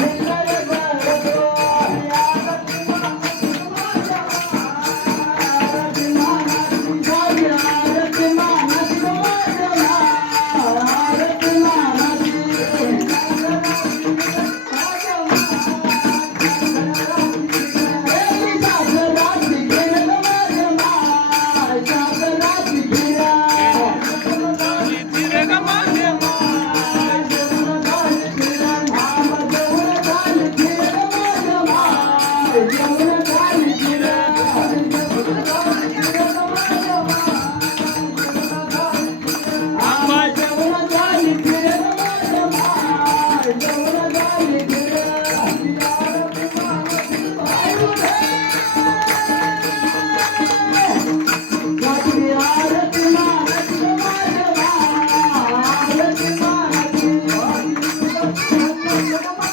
नहीं hey, hey, hey. Thank mm -hmm. you.